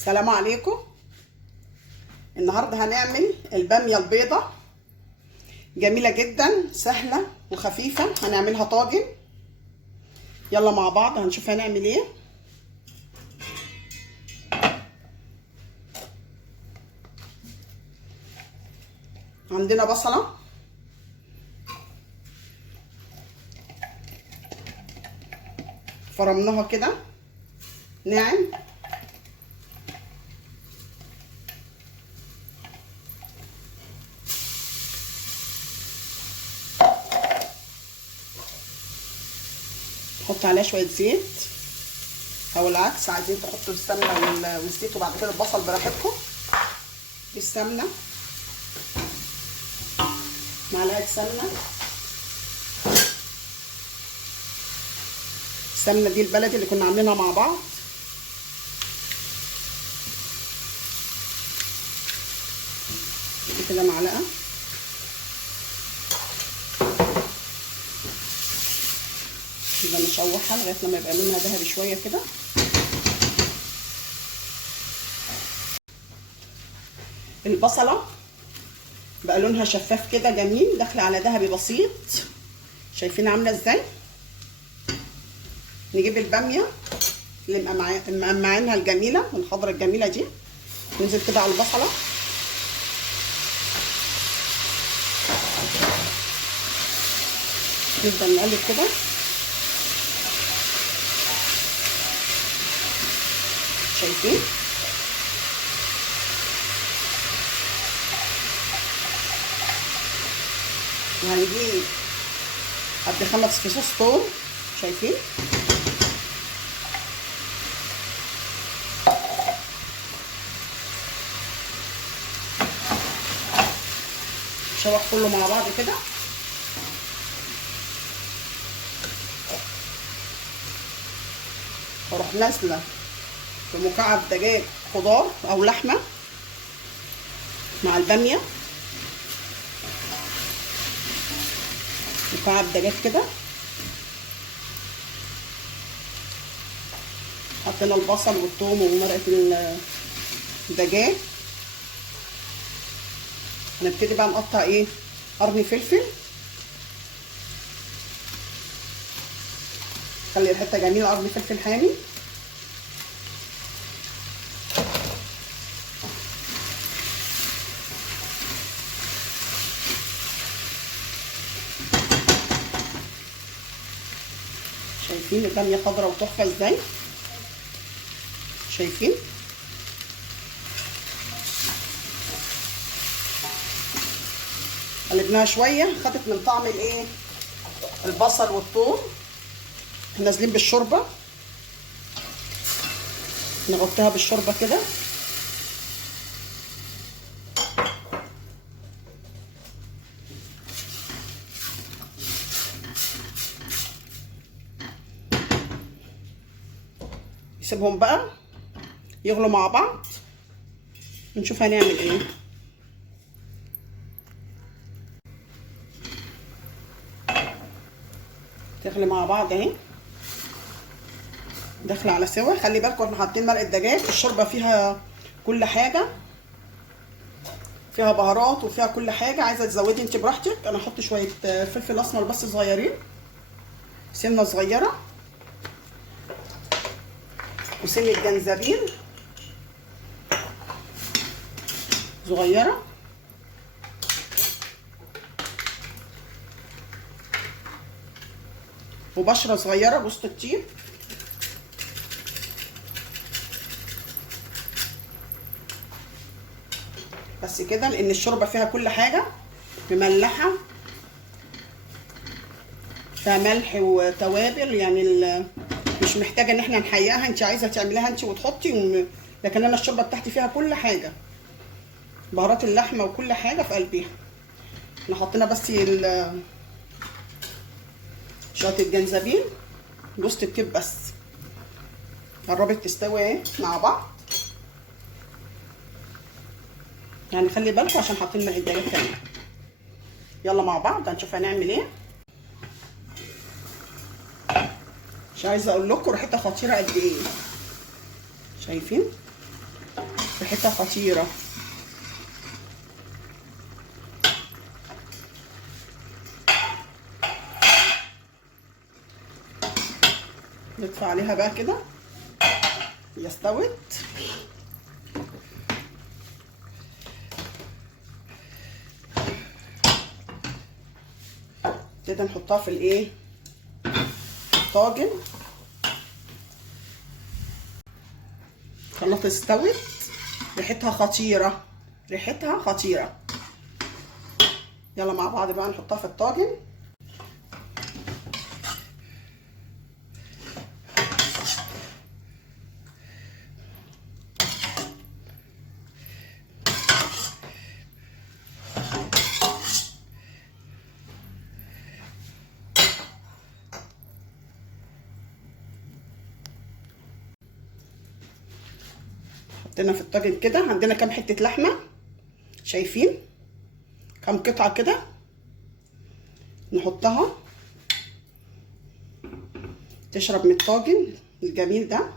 السلام عليكم. النهارده هنعمل الباميه البيضه، جميله جدا سهله وخفيفه. هنعملها طاجن. يلا مع بعض هنشوف هنعمل ايه. عندنا بصله فرمناها كده ناعم، نحط عليها شويه زيت او العكس، عايزين تحطوا السمنه والزيت وبعد كده البصل براحتكم. بالسمنه معلقه سمنه، السمنه دي البلدي اللي كنا عاملينها مع بعض. كده معلقه، كده نشوحها لغايه لما يبقى لونها ذهبي شويه كده. البصله بقى لونها شفاف كده جميل، داخله على ذهبي بسيط. شايفين عامله ازاي؟ نجيب الباميه اللي مقمعينها الجميله الخضره الجميله دي، ننزل كده على البصله، نفضل نقلب كده. شايفين؟ وهنجيب قد 5 فصوص ثوم. شايفين؟ نشوح كله مع بعض كده. واروح نازله بمكعب دجاج خضار او لحمه مع الباميه، مكعب دجاج كده. حطينا البصل والثوم ومرقه الدجاج. هنبتدي بقى نقطع ايه؟ قرن فلفل، خلي الحته جميله، قرن فلفل حامي. شايفين الباميه خضرا وتحفه ازاي؟ شايفين؟ قلبناها شويه، خدت من طعم الايه؟ البصل والثوم. نازلين بالشوربه، نغطيها بالشوربه كده. نسيبهم بقى يغلوا مع بعض، نشوف هنعمل ايه. تغلي مع بعض اهي، داخله على سوا. خلي بالكم احنا حاطين مرقه دجاج، الشوربه فيها كل حاجه، فيها بهارات وفيها كل حاجه. عايزه تزودي انت براحتك. انا هحط شويه فلفل اسمر بس صغيرين، سنه صغيره، وسنه جنزبيل صغيره، وبشره صغيره جوز الطيب، بس كده. لان الشوربه فيها كل حاجه، مملحه، فيها ملح وتوابل، يعني مش محتاجه ان احنا نحيقها. انت عايزه تعمليها انت وتحطي، لكن انا الشوربه بتاعتي فيها كل حاجه، بهارات اللحمه وكل حاجه في قلبها. احنا حطينا بس شويه الجنزبيل، جوز الطيب بس. قربت تستوي اهي مع بعض. يعني خلي بالكم عشان حاطين مرقه دجاج كمان. يلا مع بعض هنشوف هنعمل ايه. مش عايزه اقول لكم ريحتها خطيره قد ايه. شايفين؟ ريحتها خطيره. ندفع عليها بقى كده، هي استوت. كده نحطها في الايه، الطاجن. خلاص استوت، ريحتها خطيره، ريحتها خطيره. يلا مع بعض بقى نحطها في الطاجن. حطينا في الطاجن كده. عندنا كام حته لحمه، شايفين كام قطعه كده، نحطها تشرب من الطاجن الجميل ده.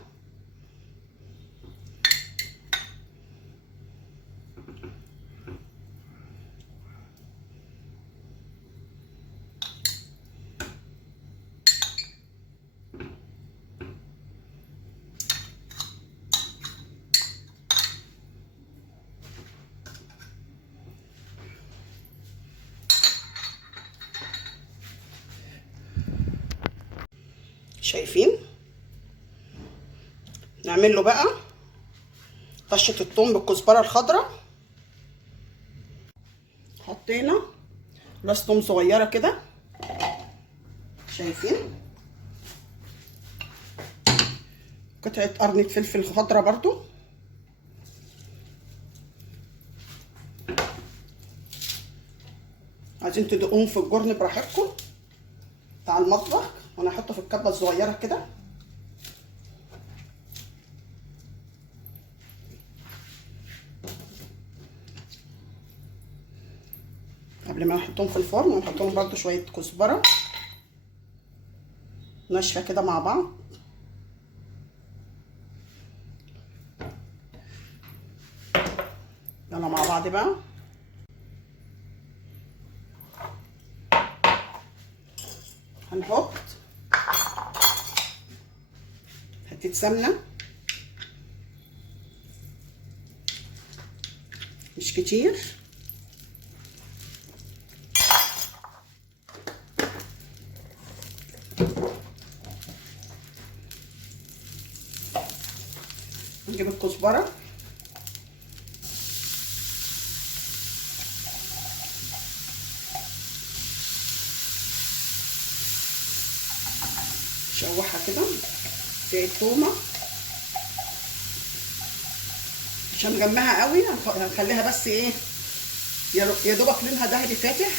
شايفين؟ نعمل له بقى طشه الثوم بالكزبره الخضراء. حطينا راس ثوم صغيره كده، شايفين؟ قطعه قرنه فلفل خضراء برضو. عايزين تدقوهم في الجرن براحتكم بتاع المطبخ، وانا هحطه في الكبه الصغيره كده. قبل ما نحطهم في الفرن ونحط لهم برده شويه كزبره ناشفه كده مع بعض. يلا مع بعض بقى. هنحط حته سمنه مش كتير، نجيب الكزبره نشوحها كده زي التومه، مش هنجمعها قوي، هنخليها بس ايه يا دوبك لونها ذهبي فاتح،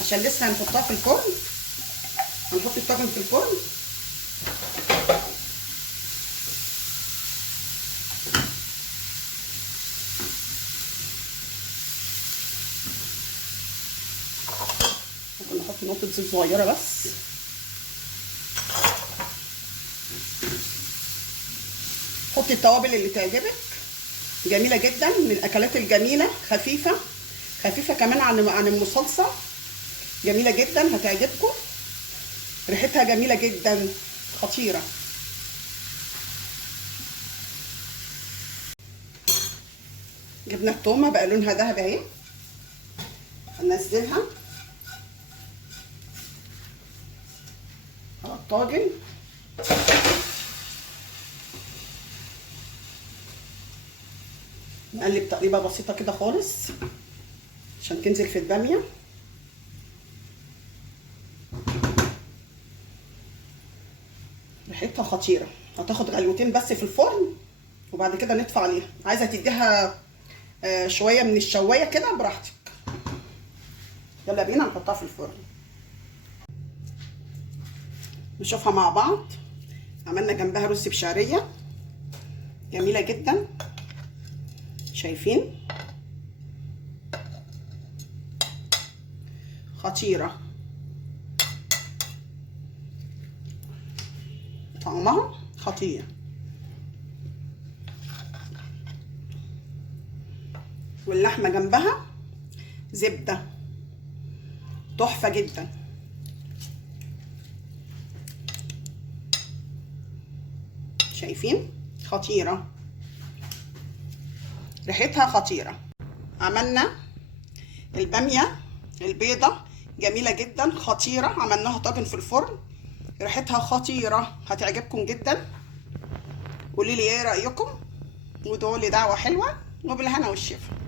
عشان لسه هنحطها في الفرن. هنحط الطاجن في الفرن. ممكن نحط نقطه زيت صغيره بس. حطي التوابل اللي تعجبك، جميله جدا، من الاكلات الجميله، خفيفه خفيفه كمان عن المصلصه، جميله جدا هتعجبكم، ريحتها جميله جدا خطيره. جبنا التومه بقى لونها ذهبي اهي، هننزلها على الطاجن. نقلب تقليبه بسيطه كده خالص عشان تنزل في الباميه. ريحتها خطيره، هتاخد غلوتين بس في الفرن وبعد كده نطفي عليها. عايزه تديها شويه من الشوايه كده براحتك. يلا بينا نحطها في الفرن نشوفها مع بعض. عملنا جنبها رز بشعريه جميله جدا، شايفين؟ خطيره، طعمها خطير. واللحمه جنبها زبده، تحفه جدا. شايفين؟ خطيره، ريحتها خطيره. عملنا الباميه البيضه جميله جدا خطيره، عملناها طاجن في الفرن، ريحتها خطيره، هتعجبكم جدا. قولي لي ايه رايكم، ودعوا لي دعوه حلوه، وبالهنا والشفا.